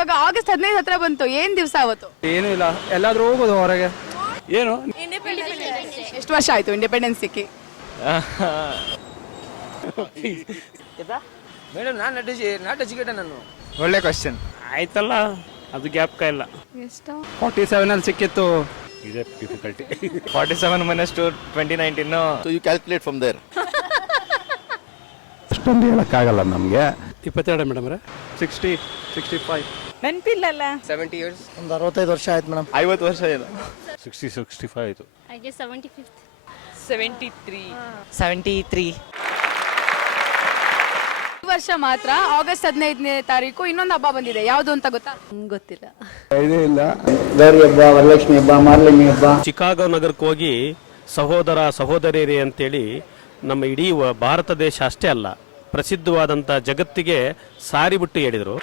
ಇವಾಗ ಆಗಸ್ಟ್ 15 ಹತ್ರ ಬಂತು, ಏನ್ ದಿವಸ ಅವತ್ತು? ಏನೂ ಇಲ್ಲ, ಎಲ್ಲಾದ್ರೂ ಹೋಗೋದು ಹೊರಗೆ. ಏನು ಎಷ್ಟು ವರ್ಷ ಆಯ್ತು ಇಂಡಿಪೆಂಡೆನ್ಸ್ ಸಿಕ್ಕಿ? ಮೇಡಮ್ ನಾಟ್ ಎಜುಕೇಟೆಡ್ ನಾನು. ಒಳ್ಳೆ ಕ್ವಶನ್ ಆಯ್ತಲ್ಲ, ಅದು ಗ್ಯಾಪ್ ಇಲ್ಲ. ಎಷ್ಟು? 47 ಅಲ್ಲಿ ಸಿಕ್ಕಿತ್ತು. ಇದೇ difficulty. 47 minus 2 2019. So you calculate from there. ಅಷ್ಟೊಂದು ಹೇಳಕ್ಕಾಗಲ್ಲ ನಮಗೆ. 22 ಮೇಡಮ್ 60 65 ನೆನಪಿಲ್ಲಲ್ಲ. 70 years. ಒಂದು 65 ವರ್ಷ ಆಯ್ತು ಮೇಡಮ್. 50 ವರ್ಷ ಇಲ್ಲ. 60-65 ಆಯಿತು. I guess 75th. 73. ಈ ವರ್ಷ ಮಾತ್ರ ಆಗಸ್ಟ್ 15ನೇ ತಾರೀಕು ಇನ್ನೊಂದು ಹಬ್ಬ ಬಂದಿದೆ, ಯಾವ್ದು ಅಂತ ಗೊತ್ತಾ? ಗೊತ್ತಿಲ್ಲ. ಇದೇ ಇಲ್ಲ. ಗೌರಿ ಹಬ್ಬ, ವರಲಕ್ಷ್ಮಿ ಹಬ್ಬ, ಮಾರ್ಲಮಿ ಹಬ್ಬ. ಚಿಕಾಗೋ ನಗರಕ್ಕೆ ಹೋಗಿ ಸಹೋದರ ಸಹೋದರಿಯರೇ ಅಂತೇಳಿ ನಮ್ಮ ಇಡೀ ಭಾರತ ದೇಶ ಅಷ್ಟೇ ಅಲ್ಲ, ಪ್ರಸಿದ್ಧವಾದಂಥ ಜಗತ್ತಿಗೆ ಸಾರಿಬಿಟ್ಟು ಹೇಳಿದರು.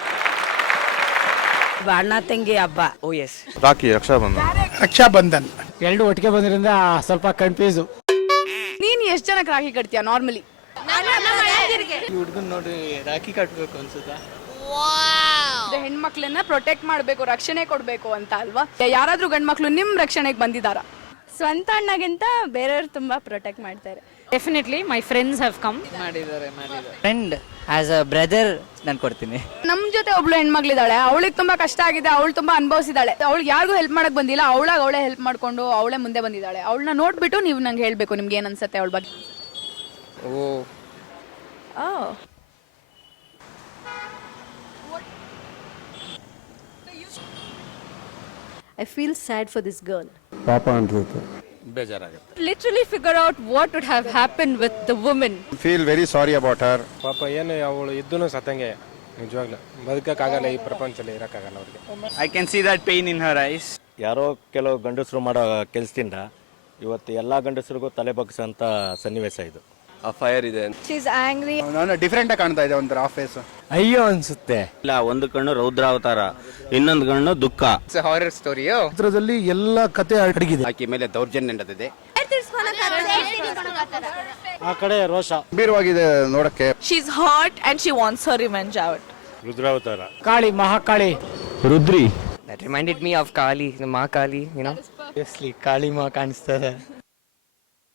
ಅಣ್ಣ ತಂಗಿ ಹಬ್ಬ. ಓ ಎಸ್. ರಾಖಿ, ರಕ್ಷಾ ಬಂಧನ್. ಎರಡು ಒಟ್ಟಿಗೆ ಬಂದ್ರಿಂದ ಸ್ವಲ್ಪ ಕನ್ಫ್ಯೂಸು. ನೀನ್ ಎಷ್ಟ್ ಜನಕ್ಕೆ ರಾಖಿ ಕಟ್ತೀಯ ನಾರ್ಮಲಿ? ಹುಡುಗನ್ ನೋಡಿ ರಾಖಿ ಕಟ್ಬೇಕು ಅನ್ಸುತ್ತಾ? ಹೆಣ್ಮಕ್ಳನ್ನ ಪ್ರೊಟೆಕ್ಟ್ ಮಾಡ್ಬೇಕು, ರಕ್ಷಣೆ ಕೊಡ್ಬೇಕು ಅಂತ ಅಲ್ವಾ? ಯಾರಾದ್ರೂ ಗಂಡ್ಮಕ್ಳು ನಿಮ್ ರಕ್ಷಣೆಗೆ ಬಂದಿದಾರ? ಸ್ವಂತ ಅಣ್ಣಗಿಂತ ಬೇರೆಯವ್ರು ತುಂಬಾ ಪ್ರೊಟೆಕ್ಟ್ ಮಾಡ್ತಾರೆ. Definitely my friends have come. ಮಾಡಿದ್ದಾರೆ. ಫ್ರೆಂಡ್ ಆಸ್ ಅ ಬ್ರದರ್ ನಾನು ಕೊಡ್ತೀನಿ. ನಮ್ ಜೊತೆ ಒಬ್ಳು ಹೆಣ್ಮಕ್ಳಿದಾಳೆ, ಅವಳಿಗೆ ತುಂಬಾ ಕಷ್ಟ ಆಗಿದೆ, ಅವಳು ತುಂಬಾ ಅನುಭವಿಸಿದಾಳೆ, ಅವಳಿಗೆ ಯಾರಿಗೂ ಹೆಲ್ಪ್ ಮಾಡಕ್ ಬಂದಿಲ್ಲ, ಅವಳೇ ಹೆಲ್ಪ್ ಮಾಡ್ಕೊಂಡು ಅವಳೇ ಮುಂದೆ ಬಂದಿದ್ದಾಳೆ. ಅವಳನ್ನ ನೋಡ್ಬಿಟ್ಟು ನೀವು ನಂಗೆ ಹೇಳ್ಬೇಕು ನಿಮ್ಗೆ ಏನ್ ಅನ್ಸುತ್ತೆ ಅವಳ ಬಗ್ಗೆ. ಓ I feel sad for this girl. ಪಾಪ ಅನ್ಸುತ್ತೆ. ಬೇಜಾರಾಗುತ್ತೆ. Literally figure out what would have happened with the woman. Feel very sorry about her. ಪಾಪ ಏನು ಅವಳು ಇದ್ದೂ ಸತ್ತಂಗೆ, ನಿಜವಾಗ್ಲೂ ಬದುಕಕ್ಕಾಗಲ್ಲ, ಈ ಪ್ರಪಂಚದಲ್ಲಿ ಇರೋಕ್ಕಾಗಲ್ಲ ಅವ್ರಿಗೆ. I can see that pain in her eyes. ಯಾರೋ ಕೆಲವು ಗಂಡಸರು ಮಾಡೋ ಕೆಲಸದಿಂದ ಇವತ್ತು ಎಲ್ಲ ಗಂಡಸರಿಗೂ ತಲೆ ಬಗ್ಸೋಂಥ ಸನ್ನಿವೇಶ ಇದು. ಆ ಫೈರ್ ಇದೆ. She's angry. ನಾನು ಡಿಫ್ರೆಂಟ್ ಆಗಿ ಕಾಣ್ತಾ ಇದೆ, ಒಂಥರ ಆಫೀಸ್. ಅಯ್ಯೋ ಅನ್ಸುತ್ತೆ. ಇಲ್ಲ, ಒಂದು ಕಣ್ಣು ರೌದ್ರಾವತಾರ, ಇನ್ನೊಂದು ಕಣ್ಣು ದುಃಖ. ಇಟ್ಸ್ ಅ ಹಾರರ್ ಸ್ಟೋರಿಯೋ. ಚಿತ್ರದಲ್ಲಿ ಎಲ್ಲ ಕತೆ ಅಡಗಿದೆ. ಆಕೆ ಮೇಲೆ ದೌರ್ಜನ್ಯ ನಡೆದಿದೆ. ಆ ಕಡೆ ರೋಷ. ಗಂಭೀರವಾಗಿದೆ ನೋಡಕ್ಕೆ. She's hurt and she wants her revenge out. ರುದ್ರಾವತಾರ. Kali, Mahakali. Rudri. That reminded me of Kali, the Mahakali, you know. Kali ಮಾ ಕಾಣಿಸ್ತದೆ.